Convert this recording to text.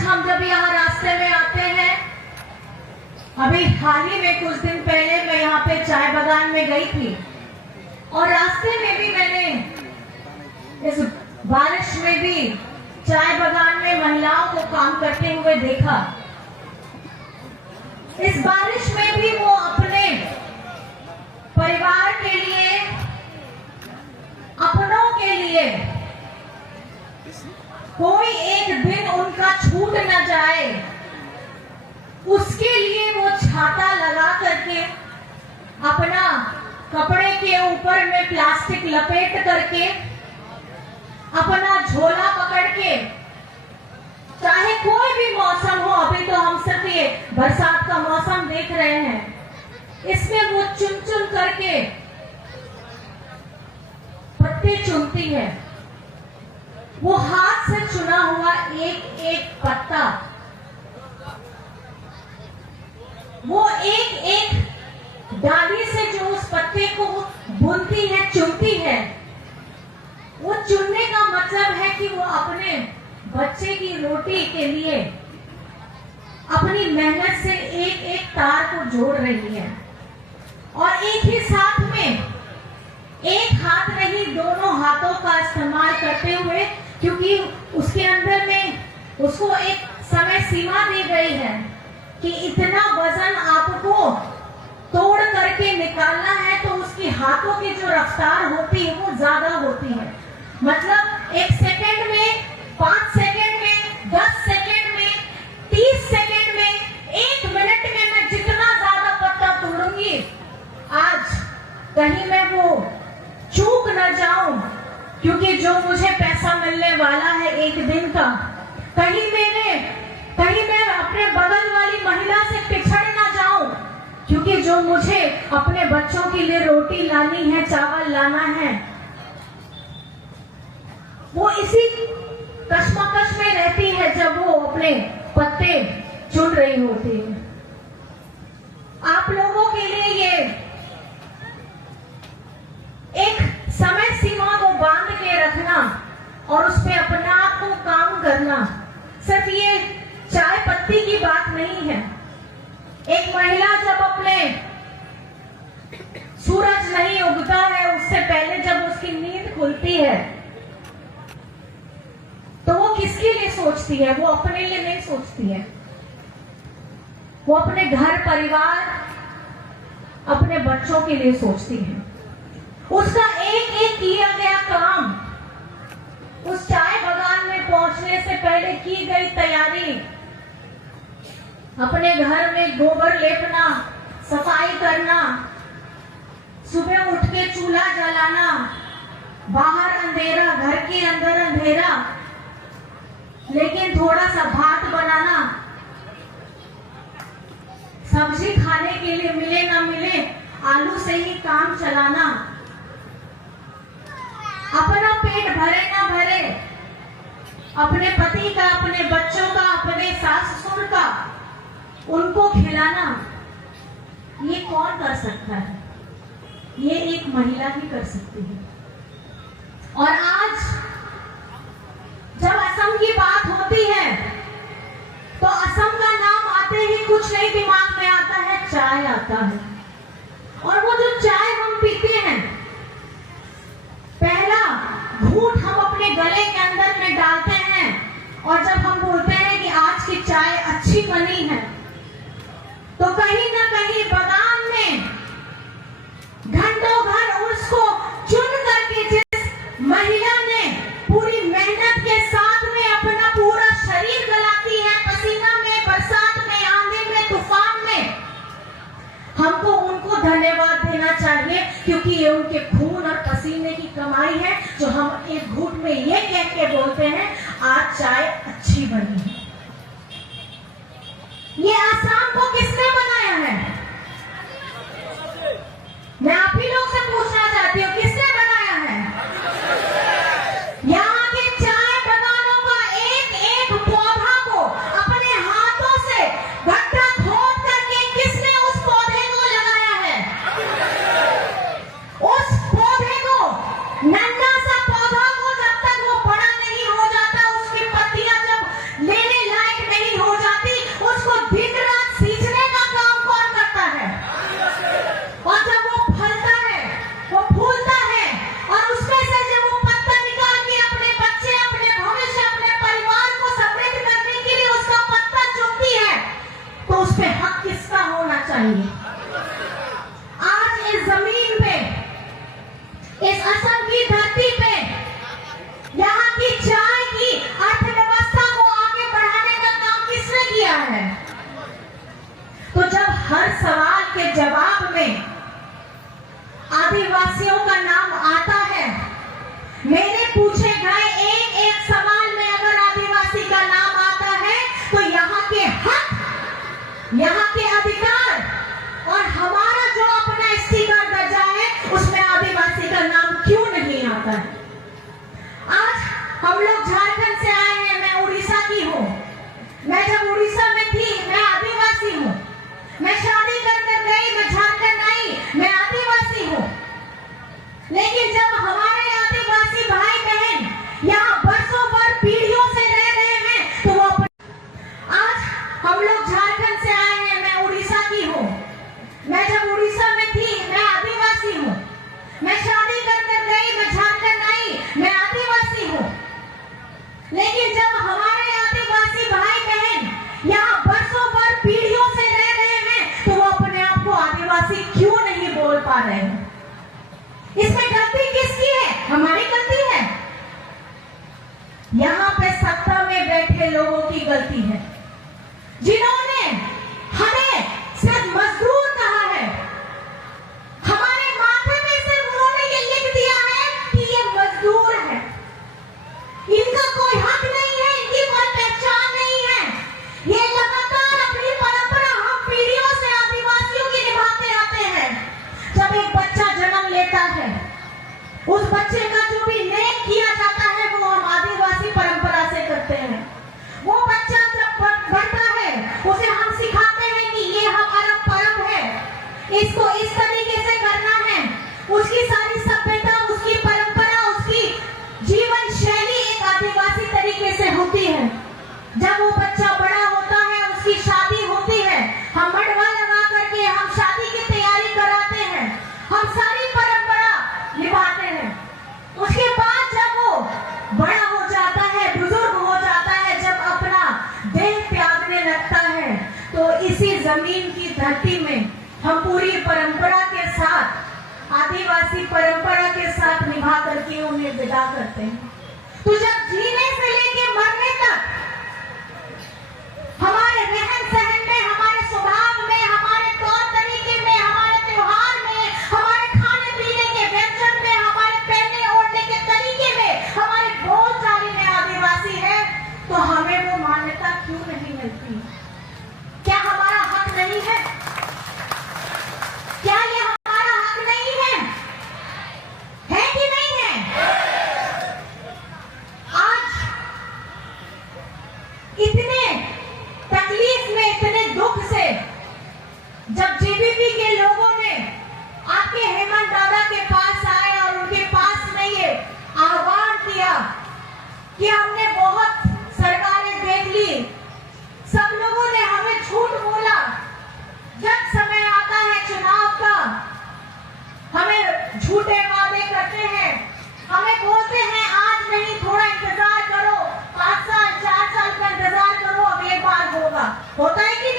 आज हम जब यहाँ रास्ते में आते हैं, अभी हाल ही में कुछ दिन पहले मैं यहाँ पे चाय बागान में गई थी और रास्ते में भी मैंने इस बारिश में भी चाय बागान में महिलाओं को काम करते हुए देखा। इस बारिश में भी वो अपने परिवार के लिए, अपनों के लिए कोई एक दिन उनका छूट न जाए, उसके लिए वो छाता लगा करके अपना कपड़े के ऊपर में प्लास्टिक लपेट करके अपना झोला पकड़ के, चाहे कोई भी मौसम हो, अभी तो हम सिर्फ ये बरसात का मौसम देख रहे हैं, इसमें वो चुन चुन करके पत्ते चुनती है। वो हाथ से चुना हुआ एक एक पत्ता, वो एक एक डाली से जो उस पत्ते को बुनती है, चुनती है। वो चुनने का मतलब है कि वो अपने बच्चे की रोटी के लिए अपनी मेहनत से एक एक तार को जोड़ रही है। और एक ही साथ में, एक हाथ नहीं, दोनों हाथों का इस्तेमाल करते हुए, क्योंकि उसके अंदर में उसको एक समय सीमा दी गई है कि इतना वजन आपको तोड़ करके निकालना है, तो उसकी हाथों की जो रफ्तार होती है वो ज्यादा होती है। मतलब 1 सेकंड में, 5 सेकंड में, 10 सेकंड में, 30 सेकंड में, 1 मिनट में मैं जितना ज्यादा पत्ता तोड़ूंगी, आज कहीं मैं वो चूक न जाऊं, क्योंकि जो मुझे पैसा मिलने वाला है एक दिन का, कहीं मैं अपने बगल वाली महिला से पिछड़ ना जाऊं, क्योंकि जो मुझे अपने बच्चों के लिए रोटी लानी है, चावल लाना है, वो इसी कश्मकश में रहती है जब वो अपने पत्ते चुन रही होती है। आप लोगों के लिए ये एक समय सीमा को बांध के रखना और उस पे अपना आप को काम करना, सिर्फ ये चाय पत्ती की बात नहीं है। एक महिला जब अपने सूरज नहीं उगता है, उससे पहले जब उसकी नींद खुलती है, तो वो किसके लिए सोचती है? वो अपने लिए नहीं सोचती है। वो अपने घर परिवार, अपने बच्चों के लिए सोचती है। उसका एक एक किया गया काम, उस चाय बागान में पहुंचने से पहले की गई तैयारी, अपने घर में गोबर लेपना, सफाई करना, सुबह उठ के चूल्हा जलाना, बाहर अंधेरा, घर के अंदर अंधेरा, लेकिन थोड़ा सा भात बनाना, सब्जी खाने के लिए मिले ना मिले, आलू से ही काम चलाना, अपना पेट भरे ना भरे, अपने पति का, अपने बच्चों का, अपने सास ससुर का, उनको खिलाना, ये कौन कर सकता है? ये एक महिला ही कर सकती है। और आज जब असम की बात होती है, तो असम का नाम आते ही कुछ नहीं दिमाग में आता है, चाय आता है। और वो जो चाय हम पीते हैं, पहला घूंट हम अपने गले के अंदर में डालते हैं, और जब हम बोलते हैं कि आज की चाय अच्छी बनी है, तो कहीं ना कहीं बागान में घंटों भर उसको चुन करके जिस महिला ने पूरी मेहनत के साथ में अपना पूरा शरीर गलाती है, पसीना में, बरसात में, आंधी में, तूफान में, हमको उनको धन्यवाद देना चाहिए, क्योंकि ये उनके खून और पसीने की कमाई है, जो हम एक घूंट में ये कह के बोलते हैं आज चाय अच्छी बनी है। ये आसाम को किसने बनाया है? मैं आप ही लोग से पूछना चाहती हूँ, किसने बनाया है? यहाँ के चाय बागानों का एक एक पौधा को अपने हाथों से गड्ढा खोद करके किसने उस पौधे को लगाया है? उस पौधे को, नन्हा सा पौधा को, जब तक वो बड़ा नहीं हो जाता, उसकी पत्तियां जब लेने लायक चाहिए। आज इस जमीन पे, इस असम की धरती पे, यहाँ की चाय की अर्थव्यवस्था को आगे बढ़ाने का काम किसने किया है? तो जब हर सवाल के जवाब में आदिवासियों का नाम आता है, मेरे पूछे गए एक एक सवाल में अगर आदिवासी का नाम आता है, तो यहाँ के हक, यहाँ के अधिकार और हमारा जो अपना स्टीकर दर्जा है, उसमें आदिवासी का नाम क्यों नहीं आता है? आज हम लोग झारखंड से आए हैं, मैं उड़ीसा की हूँ। मैं जब उड़ीसा में थी, मैं आदिवासी हूँ। मैं शादी कर गई, मैं झारखंड आई, मैं आदिवासी हूँ। लेकिन जब हमारे आदिवासी भाई बहन यहाँ बरसों भर पीढ़ियों से रह रहे हैं, तो वो आज हम लोग झारखंड से आए हैं, मैं उड़ीसा की हूँ। मैं जब उड़ीसा में थी, मैं आदिवासी हूँ। मैं शादी कर गई, मैं झारखंड आई, मैं आदिवासी हूँ। लेकिन जब हमारे आदिवासी भाई बहन यहाँ बरसों भर पीढ़ियों से रह रहे हैं, तो वो अपने आप को आदिवासी क्यों नहीं बोल पा रहे हैं? इसमें गलती किसकी है? हमारी गलती है? यहाँ पे सत्ता में बैठे लोगों की गलती है, जिन्होंने हमें सिर्फ मजदूर कहा है। हमारे माथे में सिर्फ उन्होंने ये लिख दिया है कि ये मजदूर है, इनका कोई हक नहीं है, इनकी कोई पहचान नहीं है। ये लगातार अपनी परंपरा हम पीढ़ियों से आदिवासियों की निभाते आते हैं। जब एक बच्चा जन्म लेता है, उस बच्चे का जो भी नेक किया जाता है, वो हम आदिवासी परंपरा से करते हैं। वो बच्चा जब बढ़ता है, उसे हम सिखाते हैं कि ये हमारा पर्व है, इसको इस तरीके से करना है। उसकी सारी सभ्यता, उसकी परंपरा, उसकी जीवन शैली एक आदिवासी तरीके से होती है। जब वो बच्चा बड़ा होता है, उसकी शादी होती है, हम मड़वा लगा करके हम शादी की तैयारी कराते हैं, हम सारी परंपरा निभाते हैं। उसके बाद जब वो बड़ा हो जाता है, बुजुर्ग हो जाता है, जब अपना देह त्यागने लगता है, तो इसी जमीन की धरती में हम पूरी परंपरा के साथ, आदिवासी परंपरा के साथ निभा करके उन्हें विदा करते हैं। तो जब जीने से लेके मरने तक हमारे रहन सहन में, हमारे स्वभाव में, हमारे तौर तरीके में, हमारे त्योहार में, हमारे खाने पीने के व्यंजन में, हमारे पहनने ओढ़ने के तरीके में, हमारे बोलचाल में आदिवासी है, तो हमें वो मान्यता क्यों नहीं मिलती? क्या हमारा हक नहीं है? क्या ये हमारा हक नहीं है? है कि नहीं है? आज इतने तकलीफ में, इतने दुख से जब जेबीपी के लोगों ने आपके हेमंत दादा के पास आए और उनके पास में ये आह्वान किया कि हमने बहुत सरकारें देख ली, सब लोगों ने हमें झूठ बोला, जब समय आता है चुनाव का, हमें झूठे वादे करते हैं, हमें बोलते हैं आज नहीं, थोड़ा इंतजार करो, 5 साल 4 साल का इंतजार करो, अगले बार होगा। होता है कि